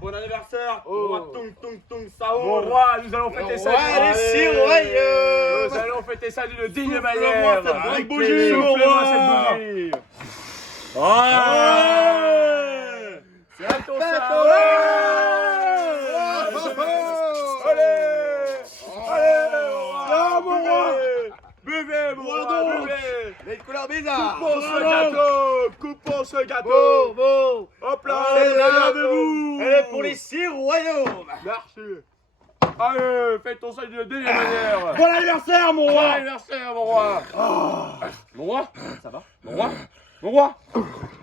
Bon anniversaire, roi Tung Tung Tung Saour. Mon roi, nous allons fêter ça. Les 6 royaumes. Nous allons fêter ça d'une digne Souffle-moi manière. cette grande bougie, Souffle-moi mon cette roi. bougie. C'est à ton saour. Allez, mon roi. Buvez, mon roi, buvez. Les couleurs bizarres. Coupons ce gâteau. Bon. Hop là, C'est là. regardez-vous. Elle est pour les 6 royaumes. Merci. Allez, fêtons ça d'une digne manière. Bon anniversaire, mon Bon roi. anniversaire, mon roi. Mon roi. Ça va? Mon roi. Mon roi.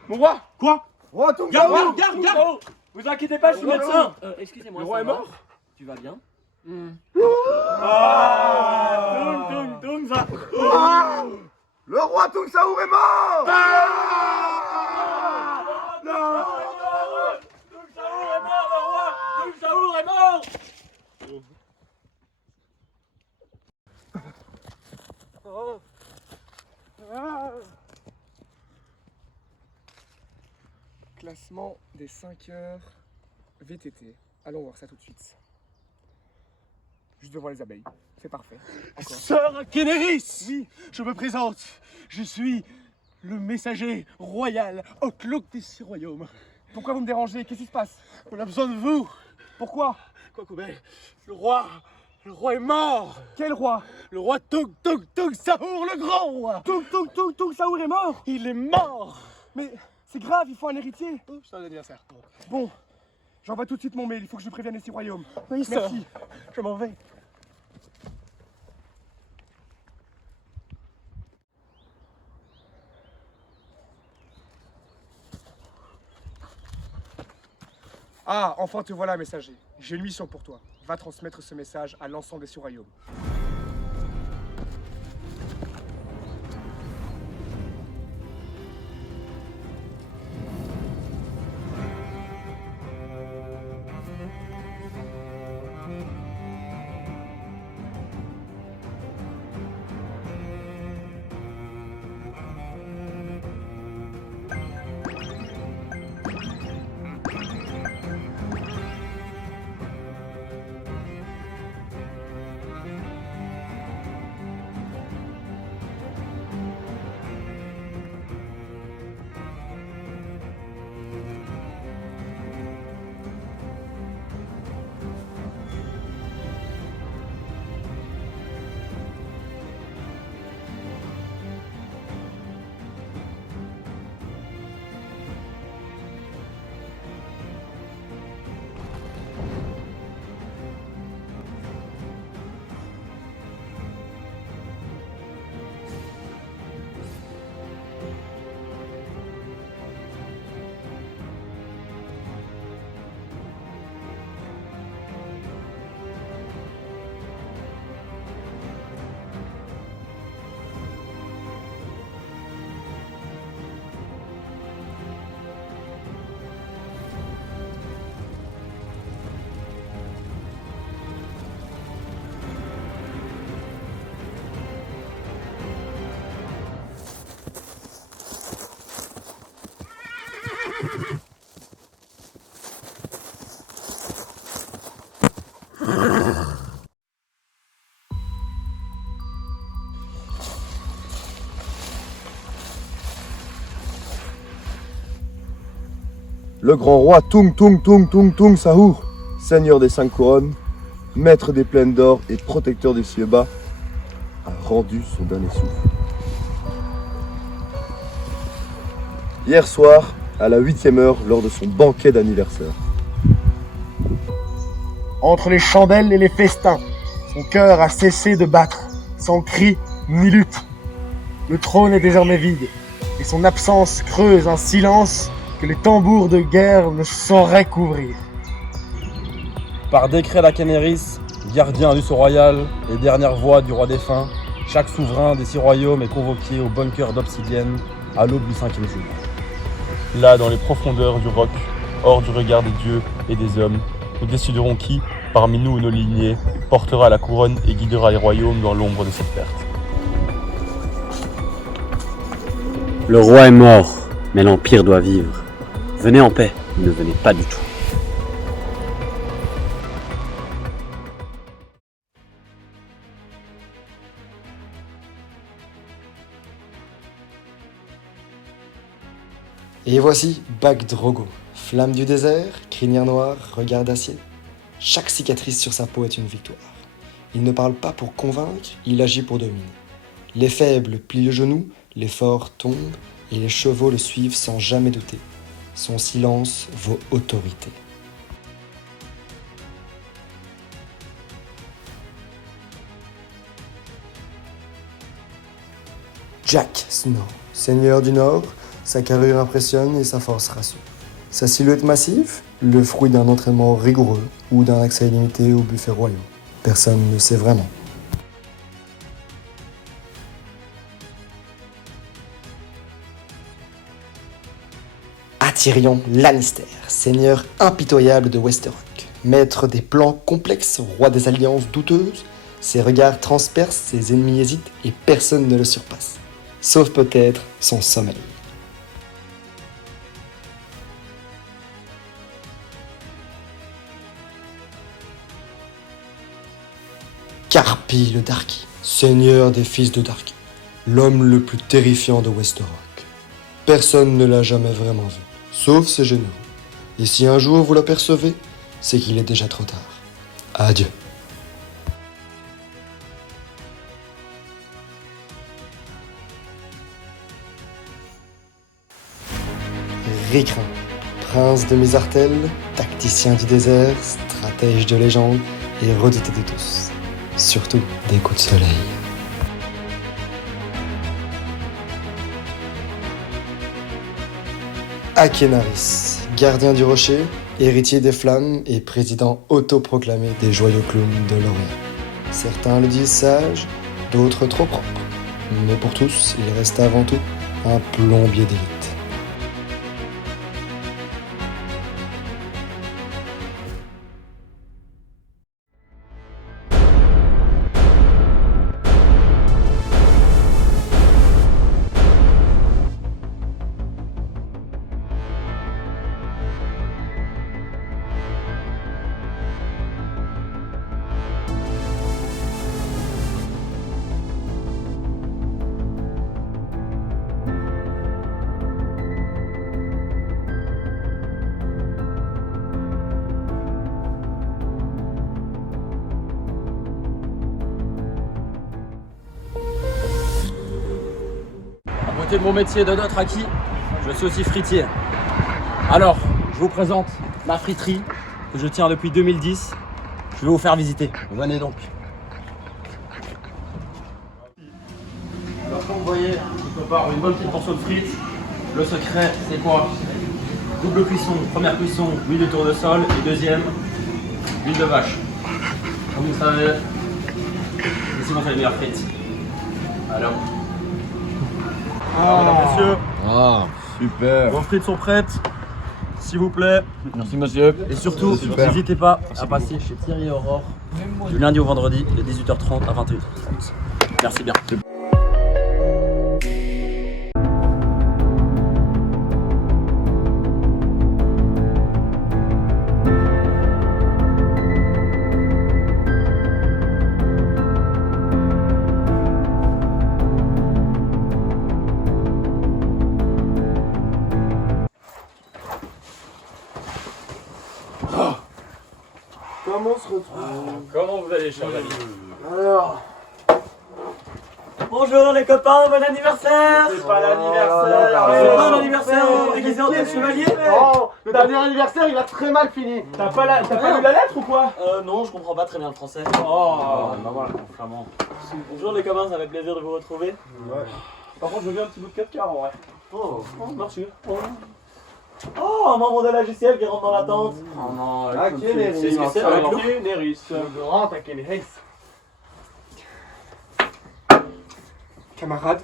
Mon roi. Quoi? Roi Tung Garde, Saour. garde. Vous inquiétez pas, je suis médecin. Excusez-moi, Le roi ça est va? mort? Tu vas bien? Tung ça. Le roi Tung Saour est mort. Non. Tung Saour est mort. Classement des 5 heures VTT. Allons voir ça tout de suite. Juste devant les abeilles. C'est parfait. Encore. Sœur Kénéris. Oui, je me présente. Je suis le messager royal Outlook des 6 royaumes. Pourquoi vous me dérangez? Qu'est-ce qui se passe? On a besoin de vous. Pourquoi? Kwakubé, le roi est mort. Quel roi? Le roi Tung Tung Tung Saour, le grand roi. Tung Saour est mort. Il est mort. Mais c'est grave, il faut un héritier. Oh, c'est un anniversaire. Bon, j'envoie tout de suite mon mail. Il faut que je prévienne les 6 royaumes. Oui, sœur. Merci. Je m'en vais. Ah, enfin te voilà, messager. J'ai une mission pour toi. Va transmettre ce message à l'ensemble des 6 royaumes. Le grand roi Tung Tung Tung Tung Tung Saour, seigneur des 5 couronnes, maître des plaines d'or et protecteur des cieux bas, a rendu son dernier souffle. Hier soir, à la 8e heure, lors de son banquet d'anniversaire. Entre les chandelles et les festins, son cœur a cessé de battre, sans cri ni lutte. Le trône est désormais vide, et son absence creuse un silence que les tambours de guerre ne sauraient couvrir. Par décret d'Akénéris, gardien du sceau royal et dernière voix du roi défunt, chaque souverain des 6 royaumes est convoqué au bunker d'obsidienne à l'aube du 5e jour. Là, dans les profondeurs du roc, hors du regard des dieux et des hommes, nous déciderons qui, parmi nous ou nos lignées, portera la couronne et guidera les royaumes dans l'ombre de cette perte. Le roi est mort, mais l'Empire doit vivre. Venez en paix, ne venez pas du tout. Et voici Bagdrogo, flamme du désert, crinière noire, regard d'acier. Chaque cicatrice sur sa peau est une victoire. Il ne parle pas pour convaincre, il agit pour dominer. Les faibles plient le genou, les forts tombent, et les chevaux le suivent sans jamais douter. Son silence vaut autorité. Jack Snow, seigneur du Nord, sa carrure impressionne et sa force rassure. Sa silhouette massive, le fruit d'un entraînement rigoureux ou d'un accès illimité aux buffets royaux. Personne ne sait vraiment. Tyrion Lannister, seigneur impitoyable de Westerock, maître des plans complexes, roi des alliances douteuses, ses regards transpercent, ses ennemis hésitent et personne ne le surpasse, sauf peut-être son sommeil. Carpi le Darky, seigneur des fils de Darky, l'homme le plus terrifiant de Westerock. Personne ne l'a jamais vraiment vu. Sauf ses généraux. Et si un jour vous l'apercevez, c'est qu'il est déjà trop tard. Adieu. Rickrin, prince de Misartel, tacticien du désert, stratège de légende et redouté de tous. Surtout des coups de soleil. Akenaris, gardien du rocher, héritier des flammes et président autoproclamé des joyaux clowns de Lorient. Certains le disent sage, d'autres trop propre. Mais pour tous, il reste avant tout un plombier d'élite. À côté de mon métier de Dothraki, je suis aussi fritier. Alors, je vous présente ma friterie que je tiens depuis 2010. Je vais vous faire visiter. Venez donc. Alors, comme vous voyez, je prépare une bonne petite portion de frites. Le secret, c'est quoi? Double cuisson, première cuisson, huile de tournesol et deuxième, huile de vache. Comme vous le savez, ici on fait les meilleures frites. Alors. Mesdames, messieurs, Ah, super. vos frites sont prêtes, s'il vous plaît. Merci monsieur. Et surtout, Super. n'hésitez pas à passer chez Thierry et Aurore du lundi au vendredi de 18h30 à 21h30. Merci bien. Comment on se retrouve? Comment vous allez, chers amis? Alors, Bonjour les copains, bon anniversaire! C'est pas l'anniversaire! C'est pas l'anniversaire, on est déguisé en tel chevalier? oh, le dernier anniversaire, il a très mal fini. T'as pas lu la lettre ou quoi? Non, je comprends pas très bien le français. Oh, bah voilà, flamand. Bonjour les copains, ça fait plaisir de vous retrouver. Par contre, je veux un petit bout de 4 quarts en vrai. Oh, merci. Oh, un membre de la GCL qui rentre dans la tente. Oh non, Akeneris. C'est ce que c'est, avec nous. Akeneris. Le grand Akeneris. Camarades,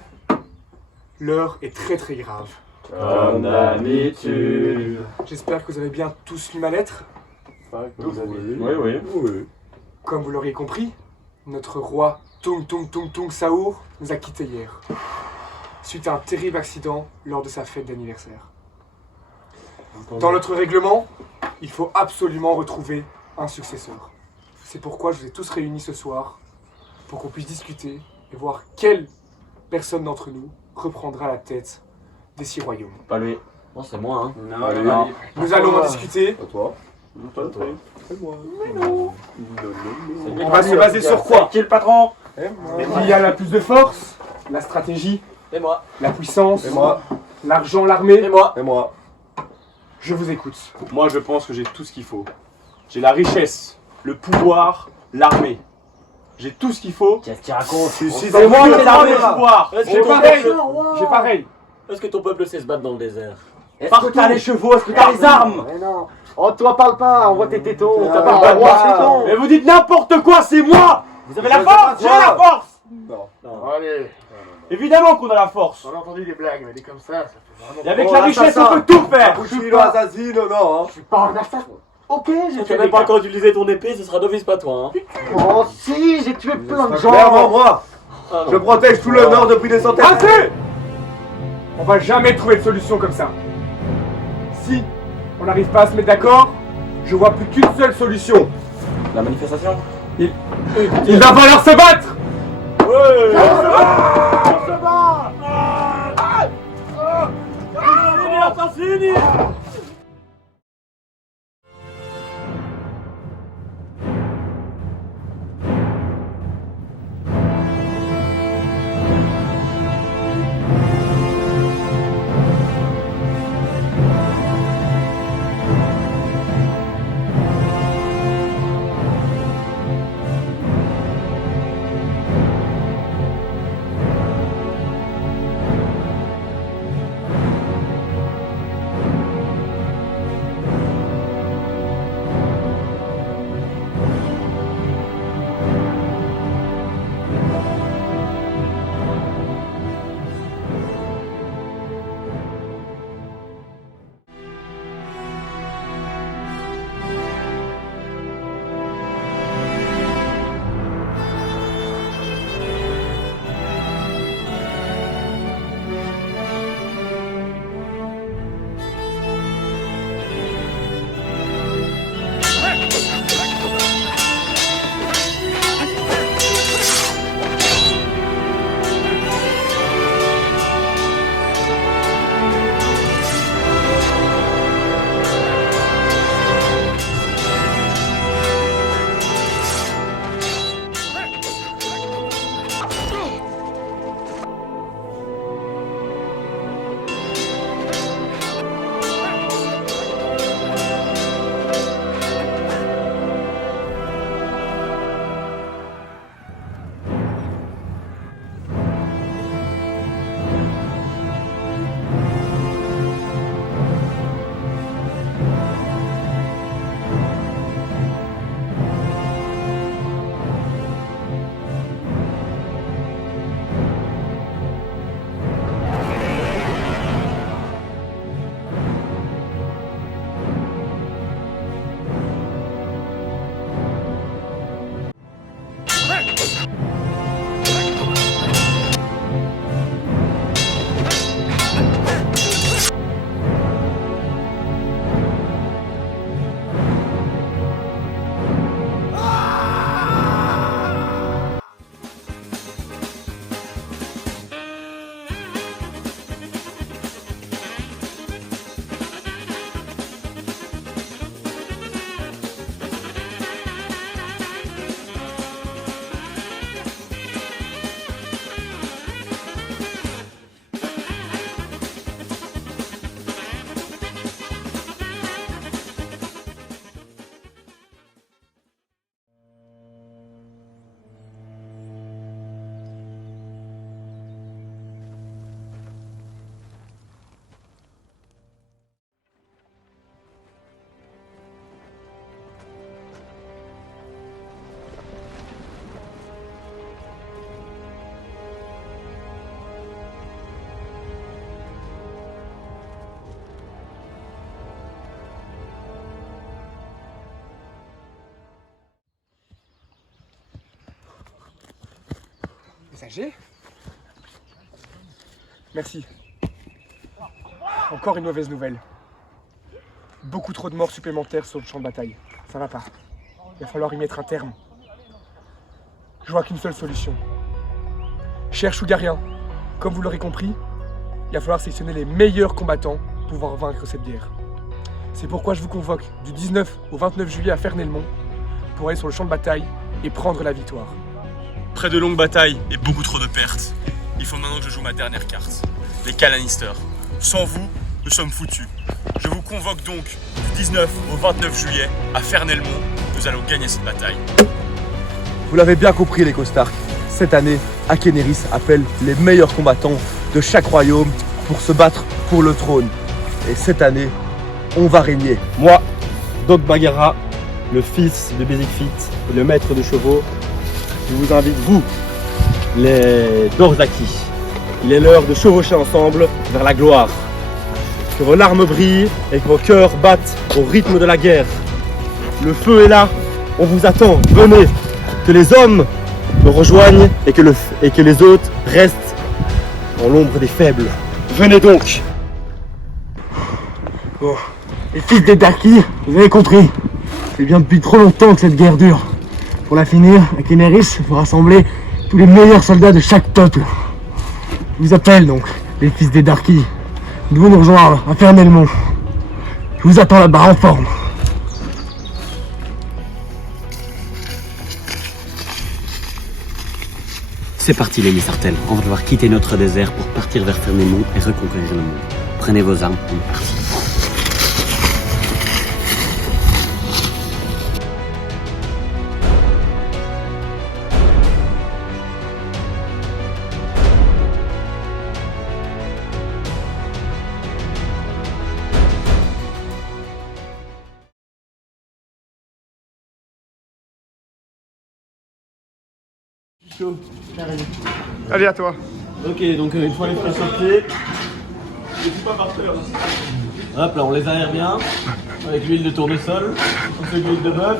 l'heure est très très grave. Comme d'habitude. J'espère que vous avez bien tous lu ma lettre. Oui. Comme vous l'auriez compris, notre roi Tung Saour nous a quittés hier, suite à un terrible accident lors de sa fête d'anniversaire. Dans notre règlement, il faut absolument retrouver un successeur. C'est pourquoi je vous ai tous réunis ce soir, pour qu'on puisse discuter et voir quelle personne d'entre nous reprendra la tête des 6 royaumes. Pas lui. Non, c'est moi, hein. Non. Nous allons en discuter. Pas toi. On va se baser sur quoi? Qui est le patron? Il y a la plus de force, la stratégie, Et moi. la puissance, Et moi. l'argent, l'armée. Et moi. Et moi. Je vous écoute. Moi, je pense que j'ai tout ce qu'il faut. J'ai la richesse, le pouvoir, l'armée. J'ai tout ce qu'il faut. Qu'est-ce qu'il raconte? C'est moi le pouvoir. J'ai pareil. J'ai pareil. Est-ce que ton peuple sait se battre dans le désert? Est-ce que t'as les chevaux? Est-ce que t'as les armes? Mais non. Oh, toi, parle pas, on voit tes tétons. T'as Ah, pas le droit, ah, tétons. Mais vous dites n'importe quoi, c'est moi. Vous avez la force. J'ai la force. Allez, Évidemment qu'on a la force. on a entendu des blagues, mais des comme ça fait vraiment. Et avec la richesse, on peut tout faire. Cappuccino assassino, non, hein. Je suis pas un assassin. Ok, j'ai Tu tué n'as des pas gars. encore utilisé ton épée, ce sera d'office pas toi, hein. Oh si, j'ai tué plein de Clairement, gens. moi. Ah, non. Je protège tout le nord depuis des centaines d'années. Assez! On va jamais trouver de solution comme ça. Si on n'arrive pas à se mettre d'accord, je vois plus qu'une seule solution. La manifestation? Il va falloir se battre! Messager? Merci. Encore une mauvaise nouvelle. Beaucoup trop de morts supplémentaires sur le champ de bataille. Ça va pas. Il va falloir y mettre un terme. Je vois qu'une seule solution. Chers Chougariens, comme vous l'aurez compris, il va falloir sélectionner les meilleurs combattants pouvoir vaincre cette guerre. C'est pourquoi je vous convoque du 19 au 29 juillet à Fernelmont pour aller sur le champ de bataille et prendre la victoire. Après de longues batailles et beaucoup trop de pertes, il faut maintenant que je joue ma dernière carte, les Calanister. Sans vous, nous sommes foutus. Je vous convoque donc du 19 au 29 juillet à Fernelmont. Nous allons gagner cette bataille. Vous l'avez bien compris les Costarks, cette année, Akénéris appelle les meilleurs combattants de chaque royaume pour se battre pour le trône. Et cette année, on va régner. Moi, Dog Bagheera, le fils de Bézikfit et le maître de chevaux, je vous invite, vous, les Dorzaki. Il est l'heure de chevaucher ensemble vers la gloire. Que vos larmes brillent et que vos cœurs battent au rythme de la guerre. Le feu est là, on vous attend, venez. Que les hommes me rejoignent et que les autres restent dans l'ombre des faibles. Venez donc. Bon, les fils des Darky, vous avez compris. C'est bien depuis trop longtemps que cette guerre dure. Pour la finir, Akénéris faut rassembler tous les meilleurs soldats de chaque peuple. Je vous appelle donc, les fils des Darky. Vous devez nous rejoindre à Fernelmont. Je vous attends là-bas en forme. C'est parti les Lysartels, on va devoir quitter notre désert pour partir vers Fernelmont et reconquérir le monde. Prenez vos armes, on est parti. Allez, à toi. Ok, donc une fois les frais sautés, hop là on les aère bien, avec l'huile de tournesol, on fait de l'huile de bœuf,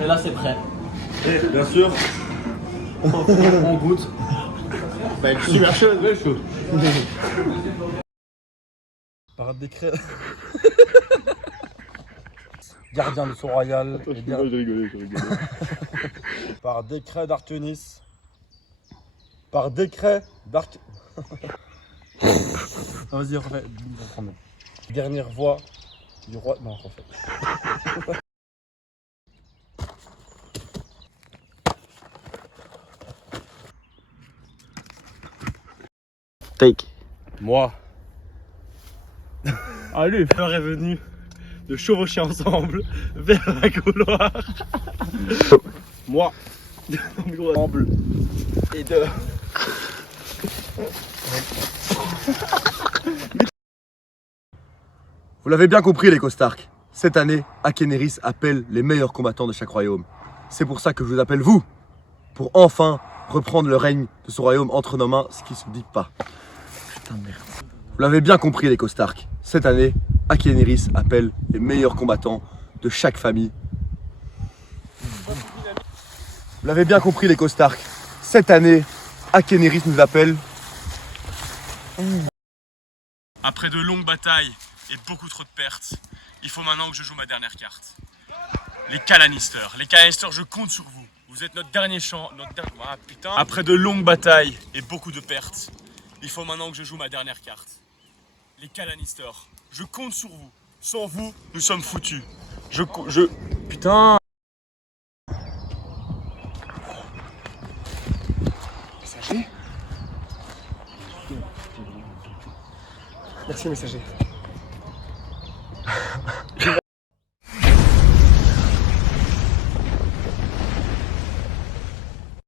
et là c'est prêt. Et bien sûr, on goûte. Ça va être super chaud, ouais, chaud. Par décret... Gardien de son royal. Attends, je rigolais. Par décret d'Artenis. Par décret d'Artenis. Vas-y, refais. Dernière voix du roi. Non, refais. Take. Moi. Allez, l'heure est venue de chevaucher ensemble vers la couloir. Moi, ensemble et de... Vous l'avez bien compris les Costarks, cette année, Akénéris appelle les meilleurs combattants de chaque royaume. C'est pour ça que je vous appelle vous, pour enfin reprendre le règne de ce royaume entre nos mains, ce qui se dit pas. Putain de merde. Vous l'avez bien compris les Costarks, cette année, Akénéris appelle les meilleurs combattants de chaque famille. Vous l'avez bien compris les Costarks, cette année, Akénéris nous appelle. Après de longues batailles et beaucoup trop de pertes, il faut maintenant que je joue ma dernière carte. Les Calanister. Les Calanister, je compte sur vous. Vous êtes notre dernier champ, Ah putain. Après de longues batailles et beaucoup de pertes, il faut maintenant que je joue ma dernière carte. Les Calanister. Je compte sur vous. Sans vous, nous sommes foutus. Putain. Messager. Merci, messager.